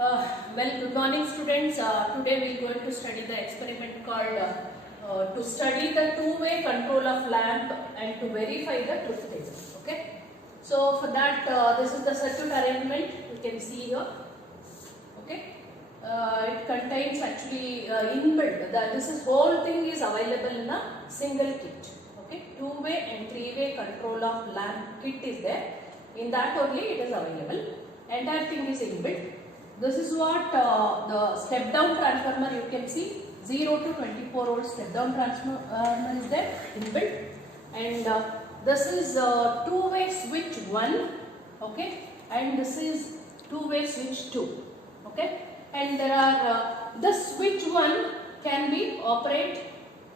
Good morning students. Today we are going to study the experiment called to study the two-way control of lamp and to verify the truth table. Okay. So for that this is the circuit arrangement you can see here. Okay. It contains actually inbuilt. This whole thing is available in a single kit. Okay. Two-way and three-way control of lamp kit is there. In that only it is available. Entire thing is inbuilt. This is what the step down transformer you can see, 0 to 24 volt step down transformer is there inbuilt, and this is two-way switch 1, okay, and this is two-way switch 2, okay, and there are this switch 1 can be operate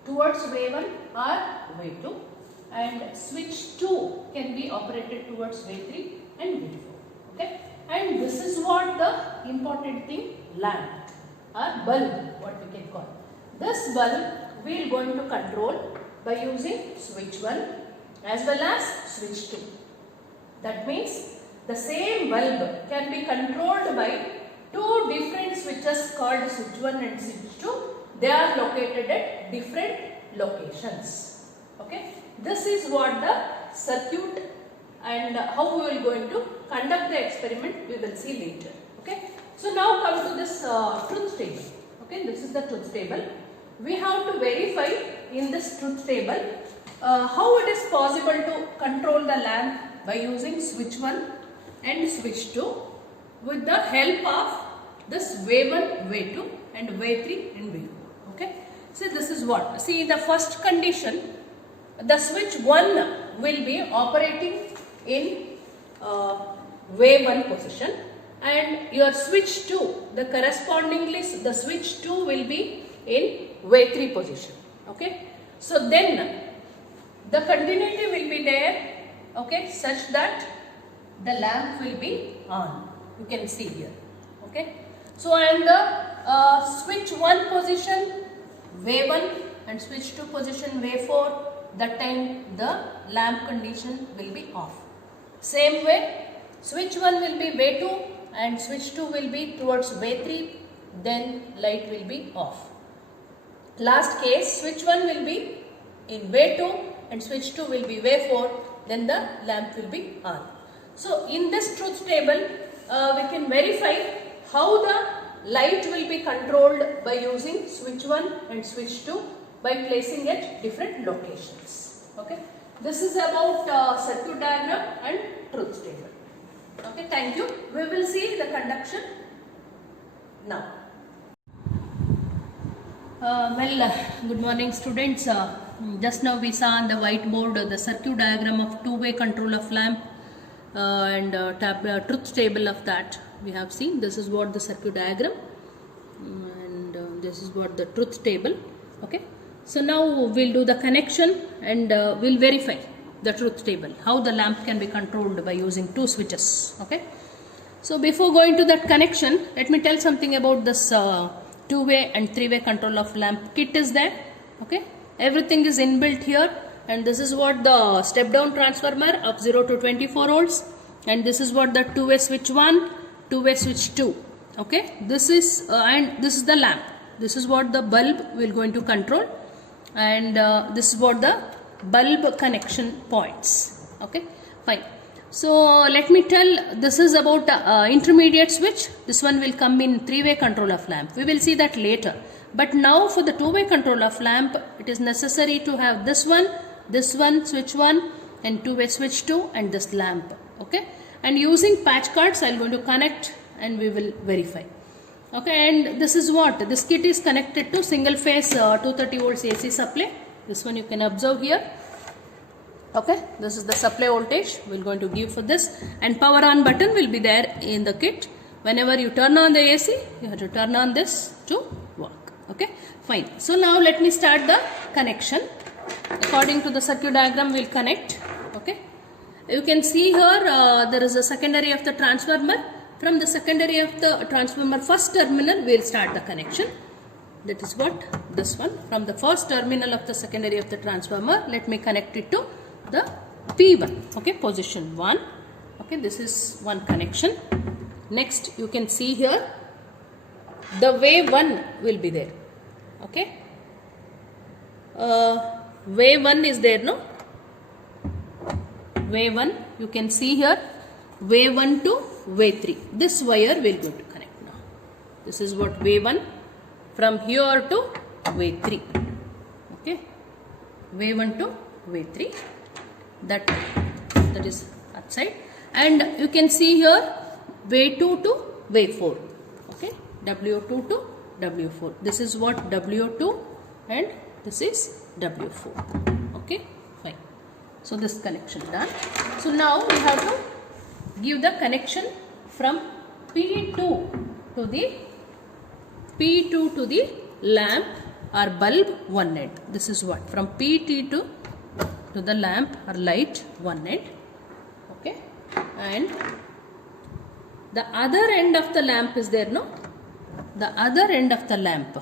towards way 1 or way 2, and switch 2 can be operated towards way 3 and way 4, okay. And this is what the important thing, lamp or bulb, what we can call. This bulb we are going to control by using switch 1 as well as switch 2. That means the same bulb can be controlled by two different switches called switch 1 and switch 2. They are located at different locations. Okay. This is what the circuit and how we will going to conduct the experiment we will see later. Okay. So now come to this truth table. Okay, this is the truth table. We have to verify in this truth table how it is possible to control the lamp by using switch 1 and switch 2 with the help of this way 1, way 2 and way 3 and way 4. Okay. So this is what. See, the first condition, the switch 1 will be operating in way 1 position, and your switch 2, the correspondingly the switch 2 will be in way 3 position. Okay. So then the continuity will be there, okay, such that the lamp will be on. You can see here. Okay. So and the switch 1 position way 1 and switch 2 position way 4, that time the lamp condition will be off. Same way, switch 1 will be way 2 and switch 2 will be towards way 3, then light will be off. Last case, switch 1 will be in way 2 and switch 2 will be way 4, then the lamp will be on. So in this truth table, we can verify how the light will be controlled by using switch 1 and switch 2 by placing at different locations. Okay. This is about circuit diagram and truth table. Okay, thank you. We will see the conduction now. Good morning students. Just now we saw on the whiteboard the circuit diagram of two-way control of lamp and truth table of that we have seen. This is what the circuit diagram and this is what the truth table. Okay. So now we'll do the connection and we'll verify the truth table, how the lamp can be controlled by using two switches. Okay. So before going to that connection, let me tell something about this two-way and three-way control of lamp kit is there. Okay. Everything is inbuilt here, and this is what the step down transformer of 0 to 24 volts, and this is what the two-way switch 1, two-way switch 2. Okay. This is and this is the lamp. This is what the bulb will going to control. And this is what the bulb connection points. Okay, fine. So let me tell, this is about intermediate switch. This one will come in three-way control of lamp. We will see that later. But now for the two-way control of lamp, it is necessary to have this one, switch 1 and two-way switch 2 and this lamp. Okay, and using patch cards I am going to connect and we will verify. Okay, and this is what this kit is connected to single phase 230 volts AC supply. This one you can observe here. Okay, this is the supply voltage we are going to give for this, and power on button will be there in the kit. Whenever you turn on the AC, you have to turn on this to work. Okay, fine. So now let me start the connection. According to the circuit diagram, we will connect. Okay, you can see here there is a secondary of the transformer. From the secondary of the transformer first terminal, we will start the connection. That is what this one. From the first terminal of the secondary of the transformer, let me connect it to the P1. Okay, position 1. Okay, this is one connection. Next, you can see here the way 1 will be there. Okay. Way 1 is there, no? Way 1, you can see here, way 1 to way 3. This wire will go to connect now. This is what way 1 from here to way 3. Okay. Way 1 to way 3. That is outside. And you can see here way 2 to way 4. Okay. W2 to W4. This is what W2 and this is W4. Okay. Fine. So this connection done. So now we have to give the connection from P2 to the lamp or bulb one end. This is what from P2 to the lamp or light one end. Okay. And the other end of the lamp is there, no? The other end of the lamp,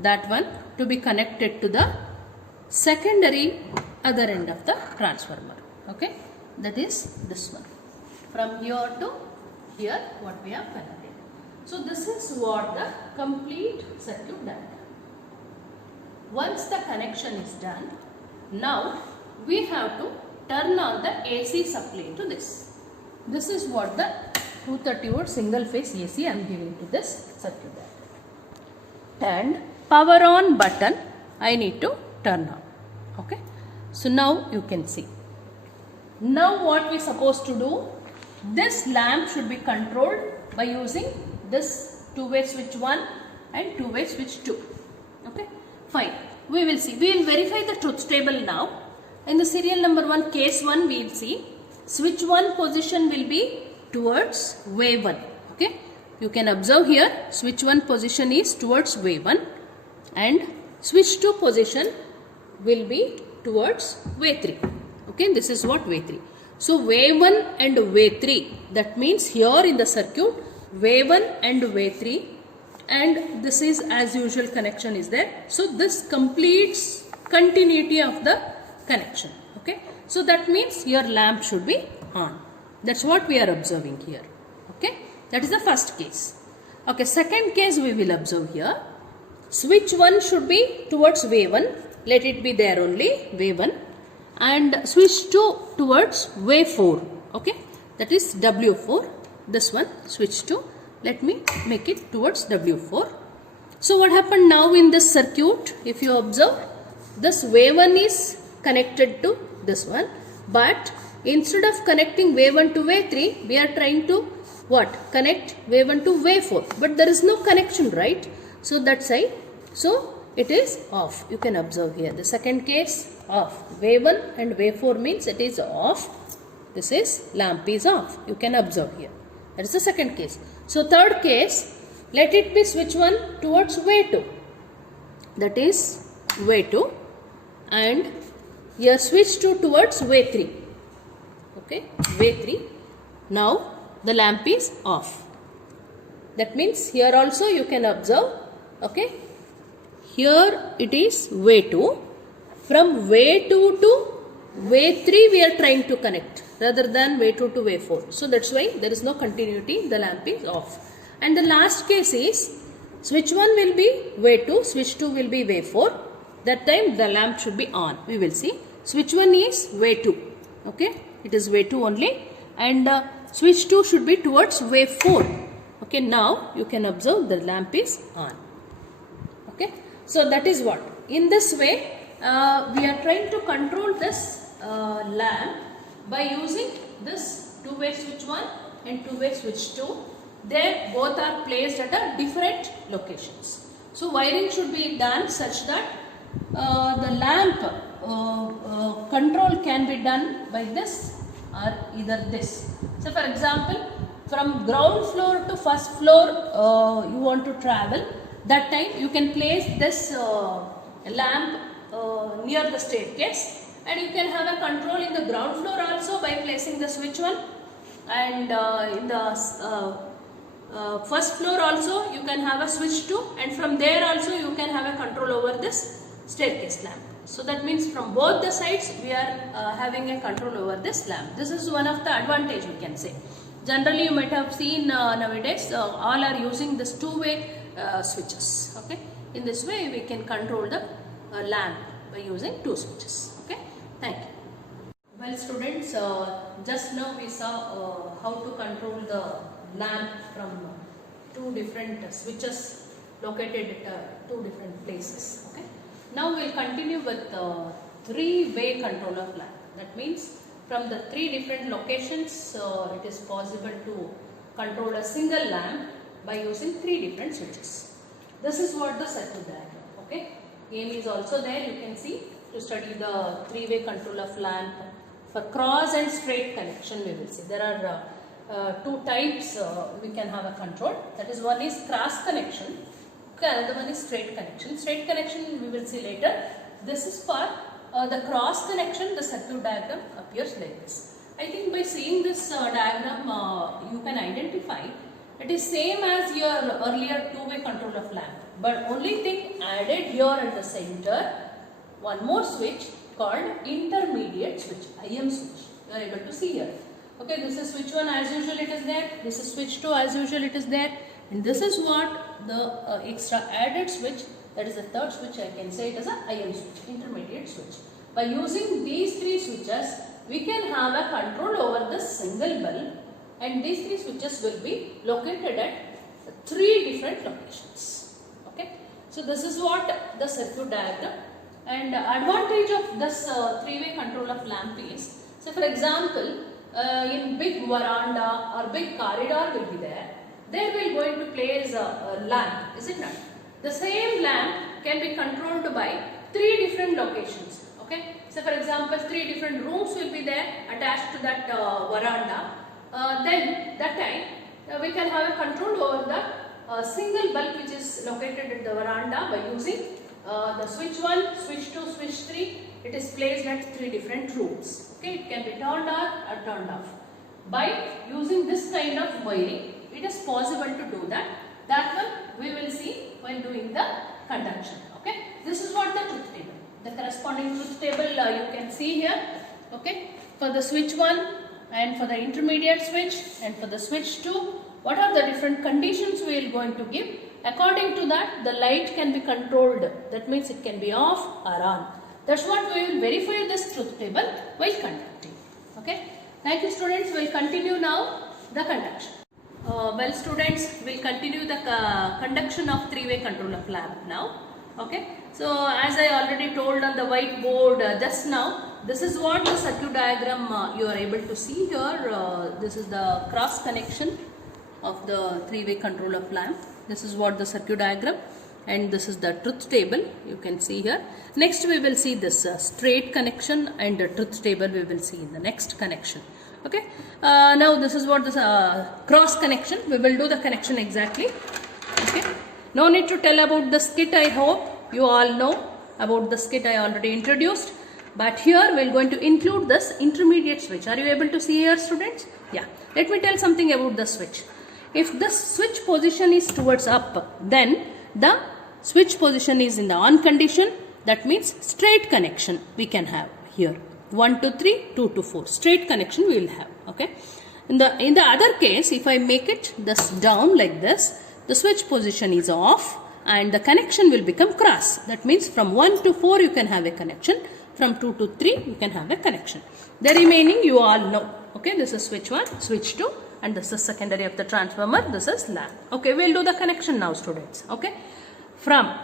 that one to be connected to the secondary other end of the transformer. Okay. That is this one. From here to here what we have connected. So this is what the complete circuit done. Once the connection is done, now we have to turn on the AC supply to this. This is what the 230 volt single phase AC I am giving to this circuit. And power on button I need to turn on. Okay. So now you can see. Now what we supposed to do? This lamp should be controlled by using this two-way switch 1 and two-way switch 2. Okay. Fine. We will see. We will verify the truth table now. In the serial number 1, case 1, we will see switch 1 position will be towards way 1. Okay. You can observe here switch 1 position is towards way 1 and switch 2 position will be towards way 3. Okay. This is what way 3. So way 1 and way 3, that means here in the circuit way 1 and way 3, and this is as usual connection is there. So this completes continuity of the connection. Okay. So that means your lamp should be on. That's what we are observing here. Okay. That is the first case. Okay. Second case we will observe here. Switch 1 should be towards way 1. Let it be there only, way 1. And switch 2 towards way 4. Okay. That is W4. This one, switch 2. Let me make it towards W4. So what happened now in this circuit? If you observe, this way 1 is connected to this one. But instead of connecting way 1 to way 3, we are trying to what? Connect way 1 to way 4. But there is no connection, right? So that's why. So it is off. You can observe here. The second case, off. Way 1 and way 4 means it is off. This is lamp is off. You can observe here. That is the second case. So third case, let it be switch 1 towards way 2. That is way 2. And here switch 2 towards way 3. Okay, way 3. Now the lamp is off. That means here also you can observe. Okay, here it is way 2. From way 2 to way 3 we are trying to connect rather than way 2 to way 4. So that's why there is no continuity. The lamp is off. And the last case is switch 1 will be way 2, switch 2 will be way 4. That time the lamp should be on. We will see. Switch 1 is way 2. Okay, it is way 2 only. And switch 2 should be towards way 4. Okay, now you can observe the lamp is on. Okay, so that is what. In this way, we are trying to control this lamp by using this two-way switch 1 and two-way switch 2. They both are placed at a different locations. So wiring should be done such that the lamp control can be done by this or either this. So for example, from ground floor to first floor you want to travel, that time you can place this lamp near the staircase, and you can have a control in the ground floor also by placing the switch 1, and in the first floor also you can have a switch 2, and from there also you can have a control over this staircase lamp. So that means from both the sides we are having a control over this lamp. This is one of the advantage we can say. Generally you might have seen nowadays all are using this two-way switches. Okay, in this way we can control the lamp by using two switches. Okay, thank you. Well students, just now we saw how to control the lamp from two different switches located at two different places. Okay, now we will continue with three-way control of lamp. That means from the three different locations it is possible to control a single lamp by using three different switches. This is what the circuit diagram. Okay, game is also there, you can see, to study the three-way control of lamp. For cross and straight connection we will see. There are two types we can have a control. That is, one is cross connection. Okay, another one is straight connection. Straight connection we will see later. This is for the cross connection. The circuit diagram appears like this. I think by seeing this diagram you can identify it is same as your earlier two-way control of lamp, but only thing added here at the center, one more switch called intermediate switch, IM switch. You are able to see here. Okay, this is switch 1 as usual it is there, this is switch 2 as usual it is there, and this is what the extra added switch, that is the third switch, I can say it as a IM switch, intermediate switch. By using these three switches, we can have a control over the single bulb, and these three switches will be located at three different locations. Okay, so this is what the circuit diagram. And advantage of this three-way control of lamp is, so for example, in big veranda or big corridor will be there we are going to place a lamp, is it not? The same lamp can be controlled by three different locations. Okay, so for example, three different rooms will be there attached to that veranda. Then that time we can have a control over the single bulb which is located at the veranda by using the switch 1, switch 2, switch 3. It is placed at three different rooms. Okay, it can be turned on or turned off. By using this kind of wiring, it is possible to do that. That one we will see when doing the conduction. Okay, this is what the truth table. The corresponding truth table you can see here. Okay, for the switch 1 and for the intermediate switch and for the switch 2, what are the different conditions we are going to give? According to that, the light can be controlled. That means it can be off or on. That's what we will verify this truth table while conducting. Okay. Thank you students. We will continue now the conduction. Well students, we will continue the conduction of three-way control of lamp now. Okay. So as I already told on the whiteboard just now, this is what the circuit diagram you are able to see here. This is the cross connection of the three-way control of lamp. This is what the circuit diagram, and this is the truth table you can see here. Next we will see this straight connection, and the truth table we will see in the next connection. Okay. Now this is what this cross connection. We will do the connection exactly. Okay. No need to tell about the skit. I hope you all know about the skit. I already introduced. But here we are going to include this intermediate switch. Are you able to see here students? Yeah. Let me tell something about the switch. If the switch position is towards up, then the switch position is in the on condition. That means straight connection we can have here. 1 to 3, 2 to 4. Straight connection we will have. Okay. In the other case, if I make it this down like this, the switch position is off and the connection will become cross. That means from 1 to 4 you can have a connection. From 2 to 3 you can have a connection. The remaining you all know. Okay. This is switch 1, switch 2. And this is secondary of the transformer, this is lamp. Okay, we will do the connection now students. Okay, from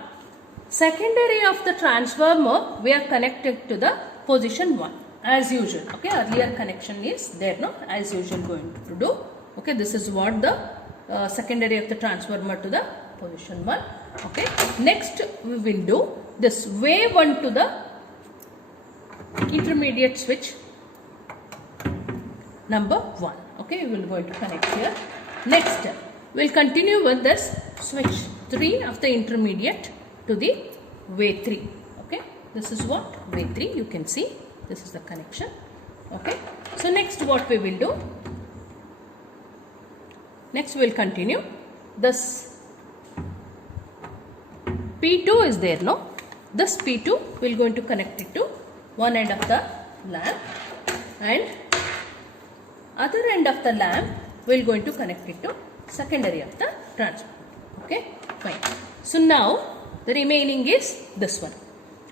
secondary of the transformer, we are connected to the position 1 as usual. Okay, earlier connection is there, no, as usual going to do. Okay, this is what the secondary of the transformer to the position 1. Okay, next we will do this wave 1 to the intermediate switch number 1. Okay, we will going to connect here. Next, we will continue with this switch 3 of the intermediate to the way 3. Okay, this is what way 3 you can see. This is the connection. Okay, so next what we will do? Next we will continue. This P2 is there, no? This P2 we are going to connect it to one end of the lamp, and other end of the lamp we are going to connect it to secondary of the transformer. Okay, fine. So now the remaining is this one.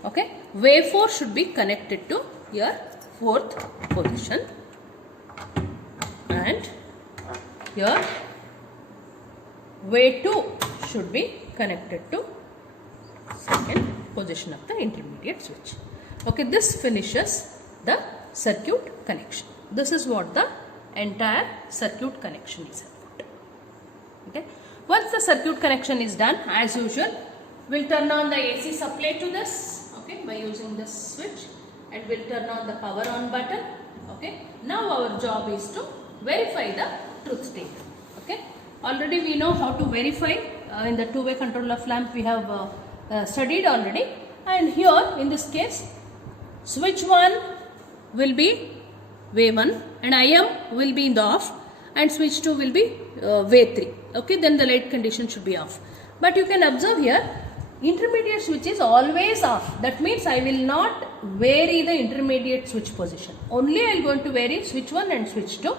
Okay, wave 4 should be connected to your 4th position, and your wave 2 should be connected to 2nd position of the intermediate switch. Okay, this finishes the circuit connection. This is what the entire circuit connection is about. Okay, once the circuit connection is done, as usual, we'll turn on the AC supply to this, okay, by using this switch, and we'll turn on the power on button. Okay, now our job is to verify the truth table. Okay, already we know how to verify in the two-way control of lamp we have studied already, and here in this case switch 1 will be wave 1 and IM will be in the off, and switch 2 will be wave 3. Okay, then the light condition should be off. But you can observe here, intermediate switch is always off. That means I will not vary the intermediate switch position. Only I am going to vary switch 1 and switch 2,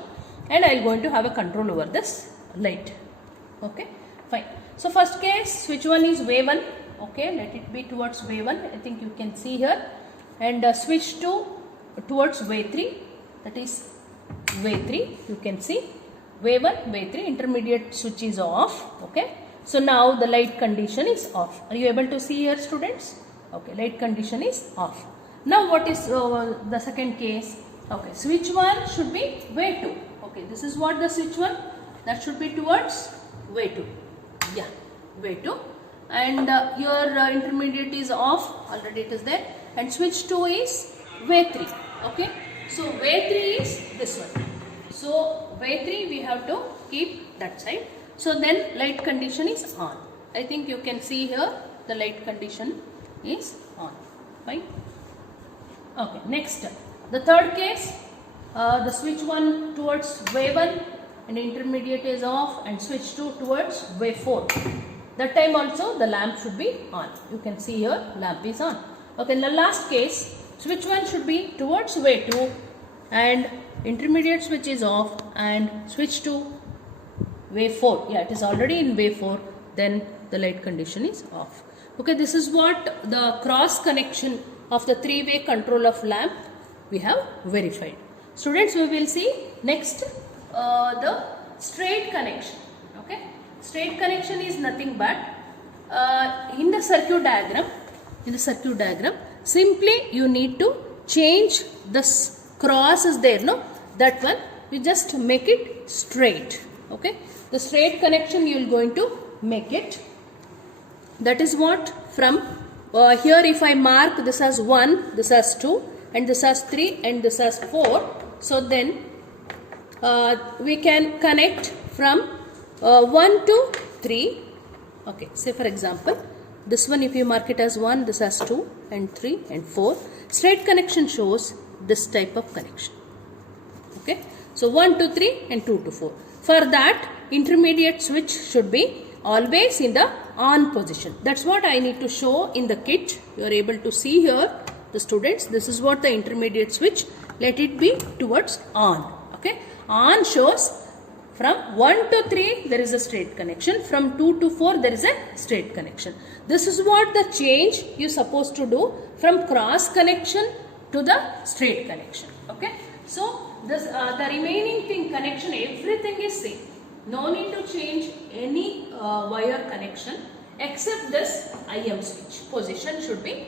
and I am going to have a control over this light. Okay, fine. So first case, switch 1 is wave 1. Okay, let it be towards wave 1. I think you can see here. And switch 2 towards wave 3. That is wave 3. You can see wave 1, wave 3. Intermediate switch is off. Okay. So now the light condition is off. Are you able to see here, students? Okay, light condition is off. Now what is the second case? Okay, switch 1 should be wave 2. Okay, this is what the switch 1, that should be towards wave 2. Yeah, wave 2. And your intermediate is off, already it is there. And switch 2 is wave 3. Okay, so wave 3 is this one. So wave 3 we have to keep that side. So then light condition is on. I think you can see here the light condition is on. Fine. Okay, next, the third case, the switch 1 towards wave 1 and intermediate is off, and switch 2 towards wave 4. That time also the lamp should be on. You can see here lamp is on. Okay, in the last case, switch 1 should be towards wave 2 and intermediate switch is off, and switch 2 wave 4. Yeah, it is already in wave 4. Then the light condition is off. Okay, this is what the cross connection of the three-way control of lamp we have verified. Students, we will see next the straight connection. Okay, straight connection is nothing but in the circuit diagram. Simply you need to change this cross is there, no? That one you just make it straight. Okay, the straight connection you are going to make it. That is what from here if I mark this as 1, this as 2 and this as 3 and this as 4. So then we can connect from 1 to 3. Okay, say for example this one if you mark it as 1, this as 2 and 3 and 4. Straight connection shows this type of connection. Okay, so 1 to 3 and 2 to 4. For that intermediate switch should be always in the on position. That's what I need to show in the kit. You are able to see here, the students, this is what the intermediate switch, let it be towards on. Okay, on shows from 1 to 3 there is a straight connection, from 2 to 4 there is a straight connection. This is what the change you supposed to do from cross connection to the straight connection. Okay, so this the remaining thing connection, everything is same. No need to change any wire connection except this IM switch. Position should be,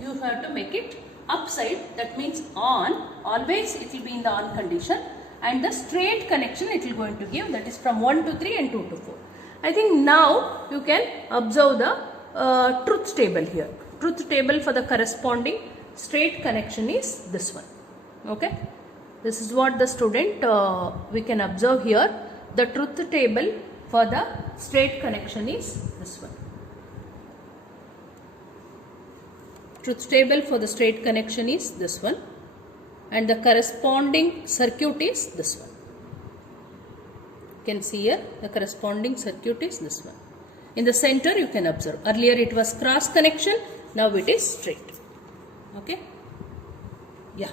you have to make it upside, that means on, always it will be in the on condition, and the straight connection it will going to give, that is from 1 to 3 and 2 to 4. I think now you can observe the truth table here. Truth table for the corresponding straight connection is this one. Okay, this is what the student we can observe here. The truth table for the straight connection is this one. Truth table for the straight connection is this one, and the corresponding circuit is this one. You can see here the corresponding circuit is this one. In the center you can observe, earlier it was cross connection, now it is straight. Okay, yeah.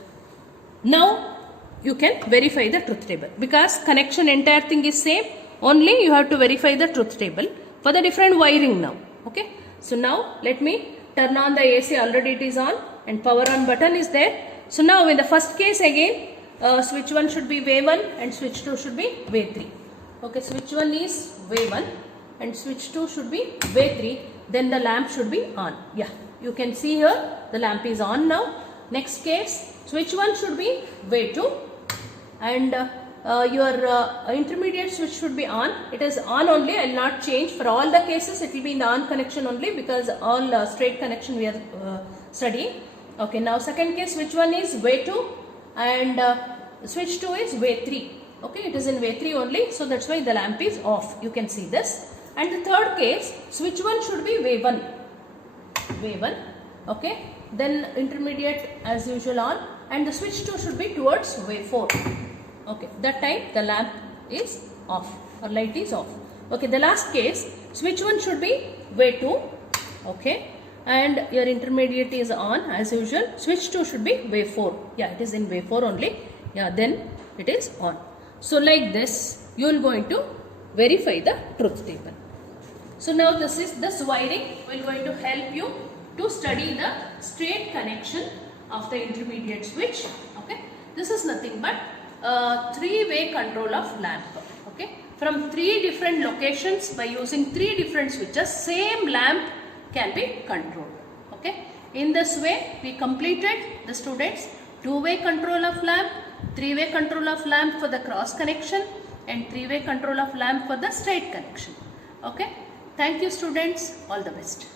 Now you can verify the truth table, because connection entire thing is same, only you have to verify the truth table for the different wiring now. Okay, so now let me turn on the AC. Already it is on and power on button is there. So now in the first case again, switch 1 should be way 1 and switch 2 should be way 3. Okay, switch 1 is way 1 and switch 2 should be way 3. Then the lamp should be on. Yeah, you can see here the lamp is on now. Next case, switch 1 should be way 2 and your intermediate switch should be on. It is on only. I will not change. For all the cases it will be in the on connection only, because all straight connection we are studying. Okay, now second case, switch 1 is way 2 and switch 2 is way 3. Okay, it is in way 3 only, so that's why the lamp is off. You can see this. And the third case, switch 1 should be way 1. Way 1. Okay, then intermediate as usual on, and the switch 2 should be towards way 4. Okay, that time the lamp is off or light is off. Okay, the last case, switch 1 should be way 2. Okay, and your intermediate is on as usual. Switch 2 should be way 4. Yeah, it is in way 4 only. Yeah, then it is on. So like this, you are going to verify the truth table. So now this wiring will going to help you to study the straight connection of the intermediate switch. Okay, this is nothing but three-way control of lamp. Okay, from 3 different locations by using 3 different switches, same lamp can be controlled. Okay, in this way we completed the students 2-way control of lamp, 3-way control of lamp for the cross connection and 3-way control of lamp for the straight connection. Okay, thank you students, all the best.